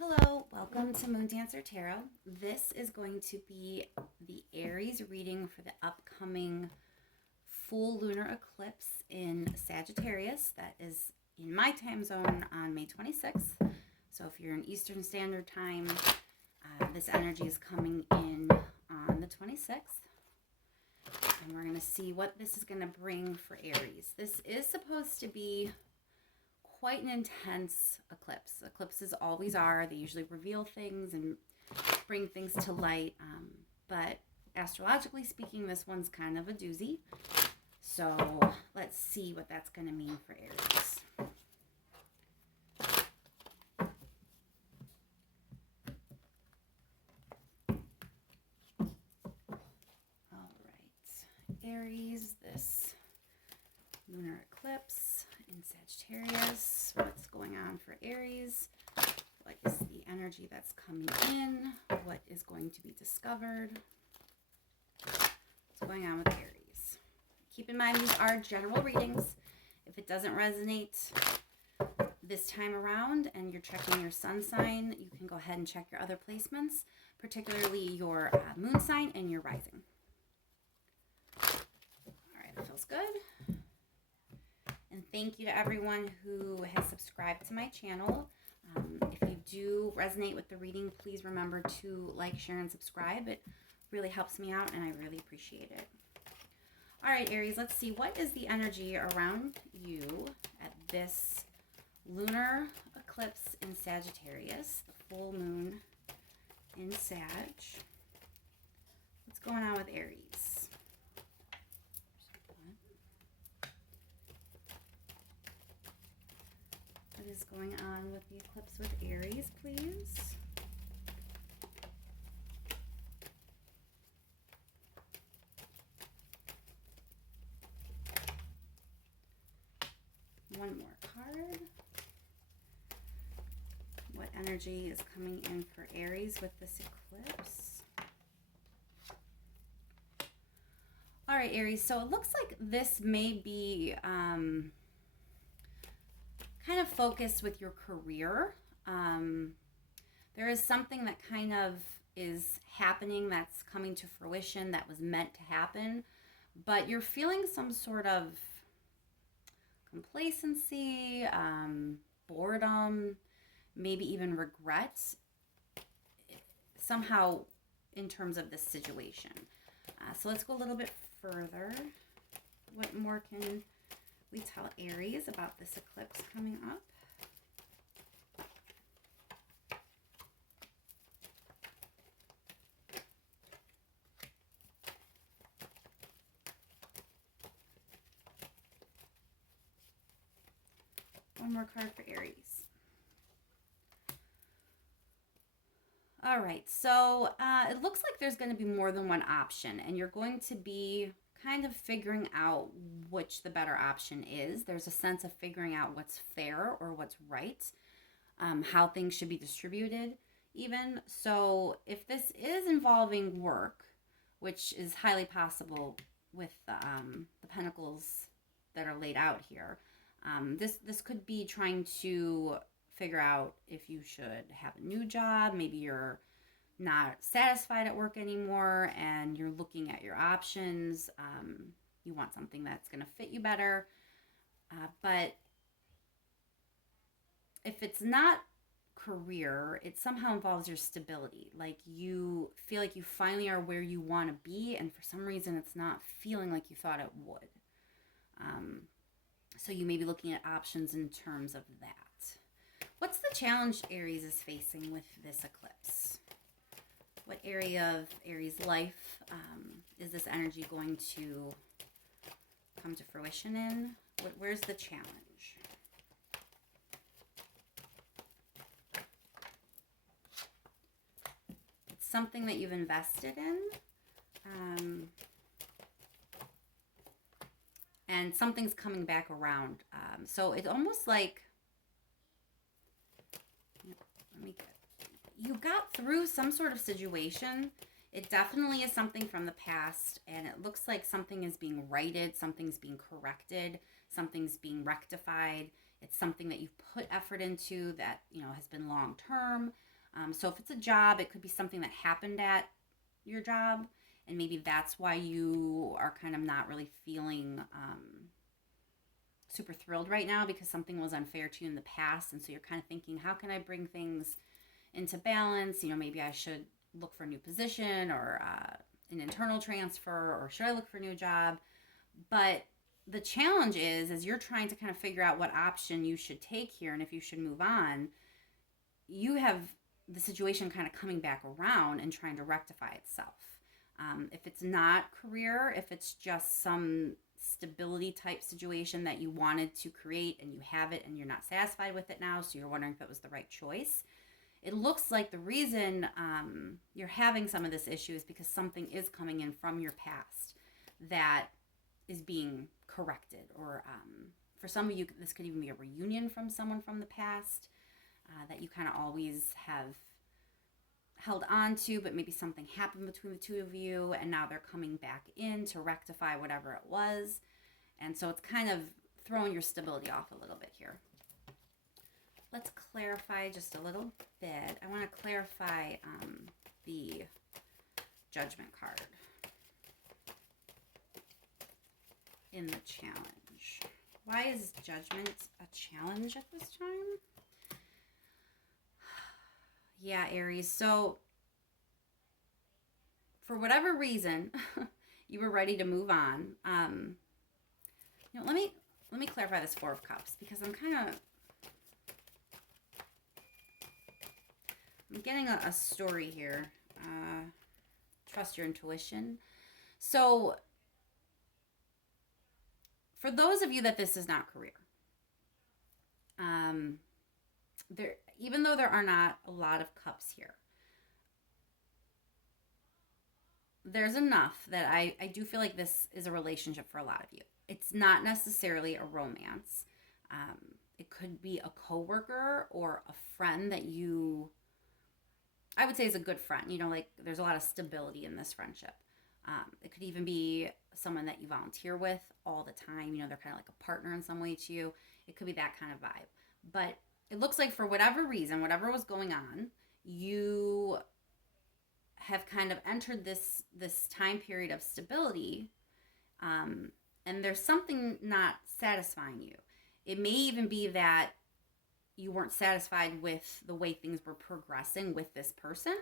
Hello, welcome to Moon Dancer Tarot. This is going to be the Aries reading for the upcoming full lunar eclipse in Sagittarius. That is in my time zone on May 26th. So if you're in Eastern Standard Time, this energy is coming in on the 26th. And we're going to see what this is going to bring for Aries. This is supposed to be quite an intense eclipse. Eclipses always are. They usually reveal things and bring things to light. But astrologically speaking, this one's kind of a doozy. So let's see what that's going to mean for Aries. All right. Aries, this lunar eclipse in Sagittarius. What's going on for Aries? What is the energy that's coming in? What is going to be discovered? What's going on with Aries? Keep in mind, these are general readings. If it doesn't resonate this time around and you're checking your sun sign, you can go ahead and check your other placements, particularly your moon sign and your rising. All right, it feels good. And thank you to everyone who has subscribed to my channel. If you do resonate with the reading, please remember to like, share, and subscribe. It really helps me out, and I really appreciate it. All right, Aries, let's see. What is the energy around you at this lunar eclipse in Sagittarius, the full moon in Sag? What's going on with Aries? What is going on with the eclipse with Aries, please? One more card. What energy is coming in for Aries with this eclipse? All right, Aries, so it looks like this may be kind of focused with your career. There is something that kind of is happening that's coming to fruition that was meant to happen, but you're feeling some sort of complacency, boredom, maybe even regret somehow in terms of this situation. So let's go a little bit further. What more can we tell Aries about this eclipse coming up? One more card for Aries. All right, so it looks like there's going to be more than one option, and you're going to be kind of figuring out which the better option is. There's a sense of figuring out what's fair or what's right, how things should be distributed even. So if this is involving work, which is highly possible with the pentacles that are laid out here, this could be trying to figure out if you should have a new job. Maybe you're not satisfied at work anymore and you're looking at your options. You want something that's going to fit you better. But if it's not career, it somehow involves your stability. Like you feel like you finally are where you want to be, and for some reason it's not feeling like you thought it would. So you may be looking at options in terms of that. What's the challenge Aries is facing with this eclipse? What area of Aries' life is this energy going to come to fruition in? Where's the challenge? It's something that you've invested in. And something's coming back around. So it's almost like you got through some sort of situation. It definitely is something from the past, and it looks like something is being righted, something's being corrected, something's being rectified. It's something that you've put effort into that, has been long term. So if it's a job, it could be something that happened at your job, and maybe that's why you are kind of not really feeling super thrilled right now, because something was unfair to you in the past. And so you're kind of thinking, how can I bring things into balance? Maybe I should look for a new position, or an internal transfer, or should I look for a new job? But the challenge is, as you're trying to kind of figure out what option you should take here and if you should move on, you have the situation kind of coming back around and trying to rectify itself. If it's not career, if it's just some stability type situation that you wanted to create and you have it and you're not satisfied with it now, so you're wondering if it was the right choice, it looks like the reason you're having some of this issue is because something is coming in from your past that is being corrected. Or for some of you, this could even be a reunion from someone from the past that you kind of always have held on to, but maybe something happened between the two of you and now they're coming back in to rectify whatever it was. And so it's kind of throwing your stability off a little bit here. Let's clarify just a little bit. I want to clarify the Judgment card in the challenge. Why is Judgment a challenge at this time? Yeah, Aries. So for whatever reason, you were ready to move on. Let me clarify this Four of Cups, because I'm getting a story here. Trust your intuition. So for those of you that this is not career, even though there are not a lot of cups here, there's enough that I do feel like this is a relationship for a lot of you. It's not necessarily a romance. It could be a coworker or a friend that I would say is a good friend. Like there's a lot of stability in this friendship. It could even be someone that you volunteer with all the time. They're kind of like a partner in some way to you. It could be that kind of vibe. But it looks like for whatever reason, whatever was going on, you have kind of entered this time period of stability, and there's something not satisfying you. It may even be that you weren't satisfied with the way things were progressing with this person,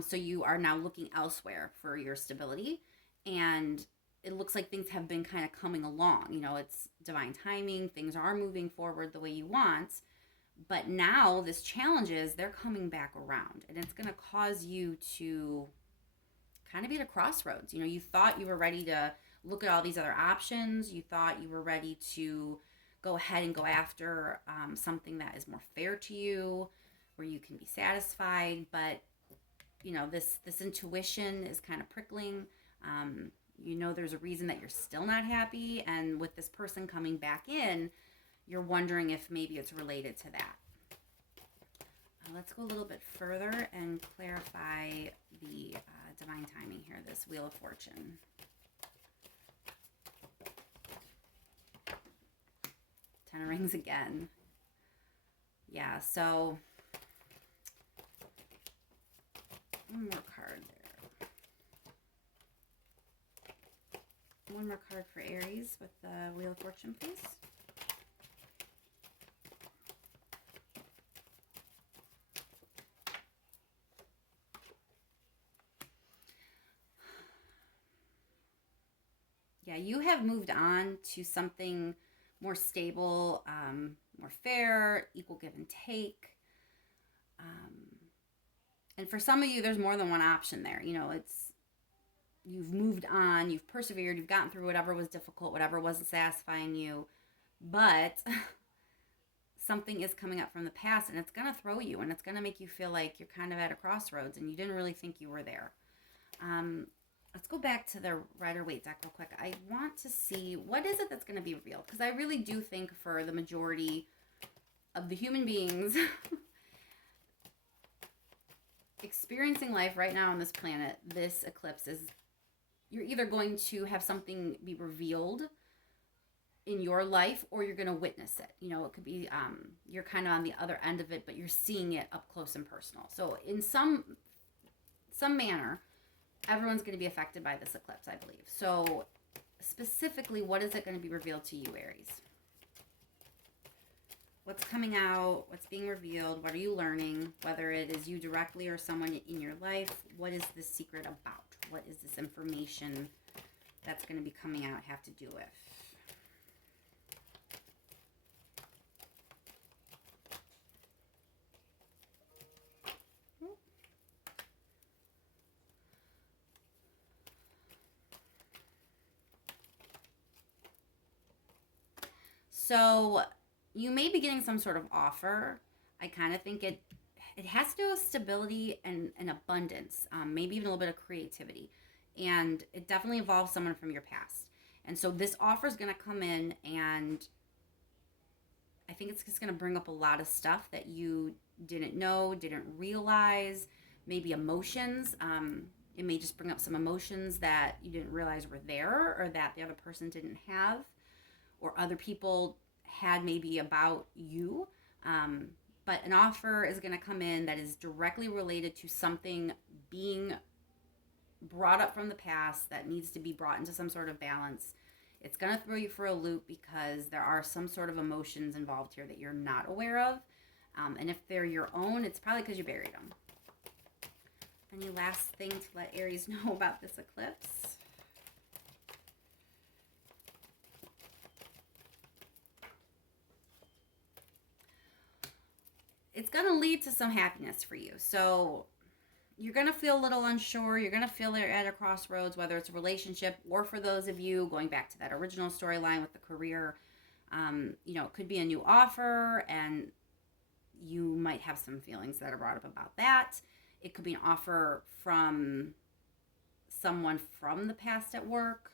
so you are now looking elsewhere for your stability, and it looks like things have been kind of coming along. It's divine timing. Things are moving forward the way you want. But now this challenges, they're coming back around, and it's going to cause you to kind of be at a crossroads. You thought you were ready to look at all these other options. You thought you were ready to go ahead and go after something that is more fair to you, where you can be satisfied. But, this intuition is kind of prickling. There's a reason that you're still not happy. And with this person coming back in, you're wondering if maybe it's related to that. Let's go a little bit further and clarify the divine timing here, this Wheel of Fortune. Ten of Rings again. Yeah, so one more card there. One more card for Aries with the Wheel of Fortune, please. Yeah, you have moved on to something more stable, more fair, equal give and take. And for some of you, there's more than one option there. You've moved on, you've persevered, you've gotten through whatever was difficult, whatever wasn't satisfying you. But something is coming up from the past, and it's going to throw you, and it's going to make you feel like you're kind of at a crossroads and you didn't really think you were there. Let's go back to the Rider-Waite deck real quick. I want to see, what is it that's going to be revealed? Because I really do think for the majority of the human beings experiencing life right now on this planet, this eclipse is, you're either going to have something be revealed in your life, or you're going to witness it. You know, it could be you're kind of on the other end of it, but you're seeing it up close and personal. So in some manner, everyone's going to be affected by this eclipse, I believe. So specifically, what is it going to be revealed to you, Aries? What's coming out? What's being revealed? What are you learning? Whether it is you directly or someone in your life, what is this secret about? What is this information that's going to be coming out have to do with? So you may be getting some sort of offer. I kind of think it has to do with stability and abundance, maybe even a little bit of creativity. And it definitely involves someone from your past. And so this offer is going to come in, and I think it's just going to bring up a lot of stuff that you didn't know, didn't realize, maybe emotions. It may just bring up some emotions that you didn't realize were there, or that the other person didn't have, or other people had maybe about you. But an offer is going to come in that is directly related to something being brought up from the past that needs to be brought into some sort of balance. It's going to throw you for a loop because there are some sort of emotions involved here that you're not aware of. And if they're your own, it's probably because you buried them. Any last thing to let Aries know about this eclipse? It's going to lead to some happiness for you. So you're going to feel a little unsure. You're going to feel you're at a crossroads, whether it's a relationship or, for those of you going back to that original storyline with the career, you know, it could be a new offer, and you might have some feelings that are brought up about that. It could be an offer from someone from the past at work,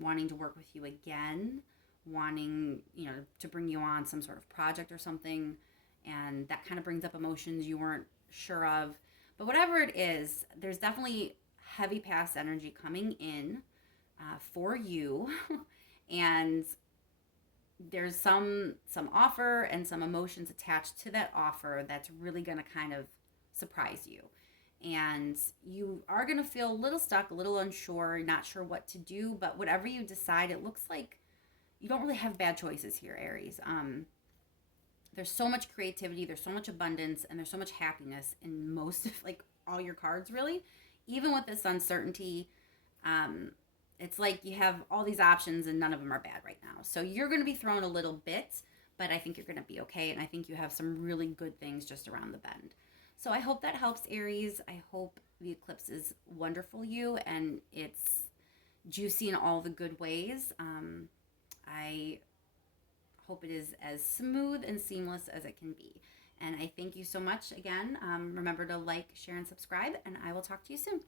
wanting to work with you again, wanting, you know, to bring you on some sort of project or something. And that kind of brings up emotions you weren't sure of. But whatever it is, there's definitely heavy past energy coming in for you. And there's some offer and some emotions attached to that offer that's really going to kind of surprise you. And you are going to feel a little stuck, a little unsure, not sure what to do. But whatever you decide, it looks like you don't really have bad choices here, Aries. There's so much creativity, there's so much abundance, and there's so much happiness in most of, like, all your cards, really. Even with this uncertainty, it's like you have all these options and none of them are bad right now. So you're going to be thrown a little bit, but I think you're going to be okay. And I think you have some really good things just around the bend. So I hope that helps, Aries. I hope the eclipse is wonderful for you and it's juicy in all the good ways. I hope it is as smooth and seamless as it can be. And I thank you so much again. Remember to like, share, and subscribe, and I will talk to you soon.